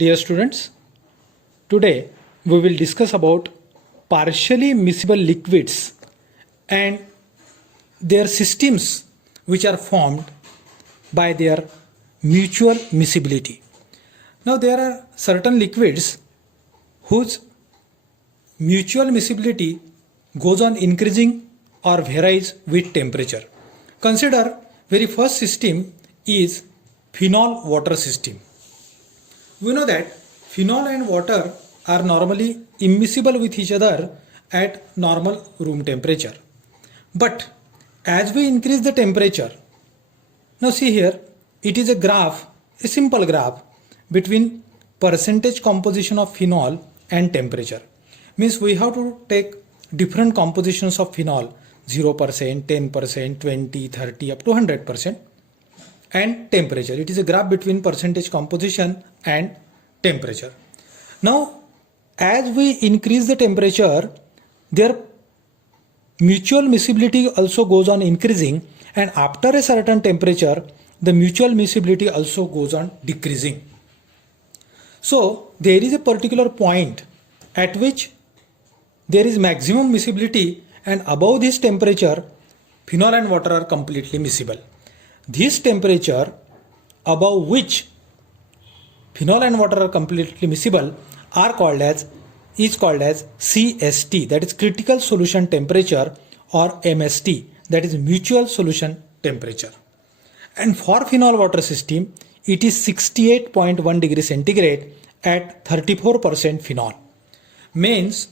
Dear students, today we will discuss about partially miscible liquids and their systems which are formed by their mutual miscibility. Now there are certain liquids whose mutual miscibility goes on increasing or varies with temperature. Consider very first system is phenol water system. We know that phenol and water are normally immiscible with each other at normal room temperature. But as we increase the temperature, now see here, it is a graph, a simple graph between percentage composition of phenol and temperature. Means we have to take different compositions of phenol, 0%, 10%, 20, 30, up to 100%. And temperature. It is a graph between percentage composition and temperature. Now, as we increase the temperature, their mutual miscibility also goes on increasing, and after a certain temperature, the mutual miscibility also goes on decreasing. So, there is a particular point at which there is maximum miscibility, and above this temperature, phenol and water are completely miscible. This temperature above which phenol and water are completely miscible is called as CST, that is critical solution temperature, or MST, that is mutual solution temperature. And for phenol water system, it is 68.1 degrees centigrade at 34% phenol. Means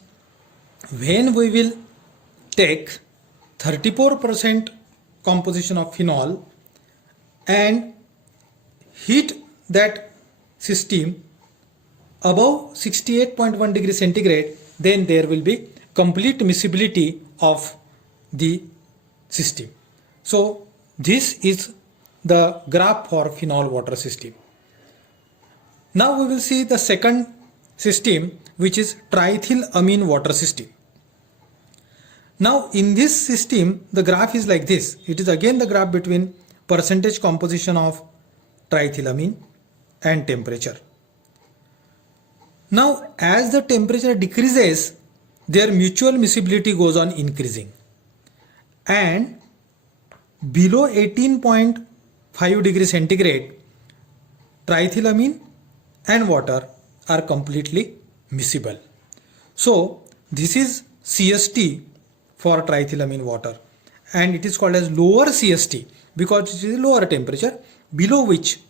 when we will take 34% composition of phenol and heat that system above 68.1 degrees centigrade, then there will be complete miscibility of the system. So this is the graph for phenol water system. Now we will see the second system, which is triethylamine water system. Now in this system, the graph is like this. It is again the graph between percentage composition of triethylamine and temperature. Now as the temperature decreases, their mutual miscibility goes on increasing, and below 18.5 degrees centigrade, triethylamine and water are completely miscible. So this is CST for triethylamine water, and it is called as lower CST because it is a lower temperature below which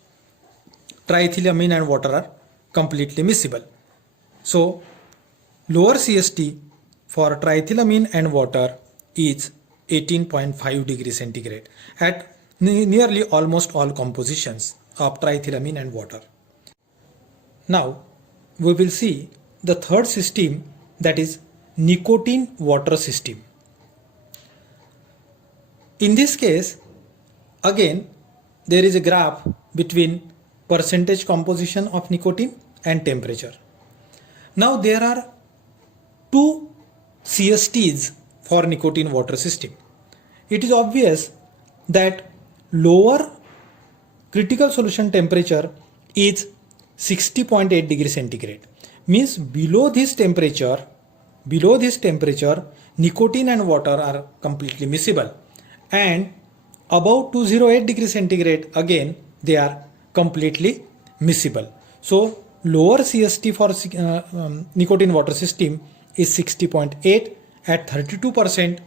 triethylamine and water are completely miscible. So lower CST for triethylamine and water is 18.5 degrees centigrade at nearly almost all compositions of triethylamine and water. Now we will see the third system, that is nicotine water system. In this case, again there is a graph between percentage composition of nicotine and temperature. Now there are two CSTs for nicotine water system. It is obvious that lower critical solution temperature is 60.8 degrees centigrade. Means below this temperature, nicotine and water are completely miscible, and above 208 degrees centigrade, again they are completely miscible. So lower CST for nicotine water system is 60.8 at 32%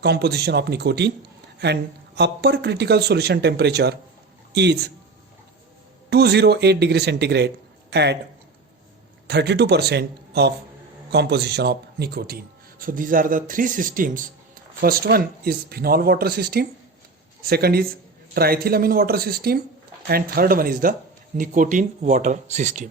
composition of nicotine, and upper critical solution temperature is 208 degrees centigrade at 32% of composition of nicotine. So these are the three systems. First one is phenol water system, second is triethylamine water system, and third one is the nicotine water system.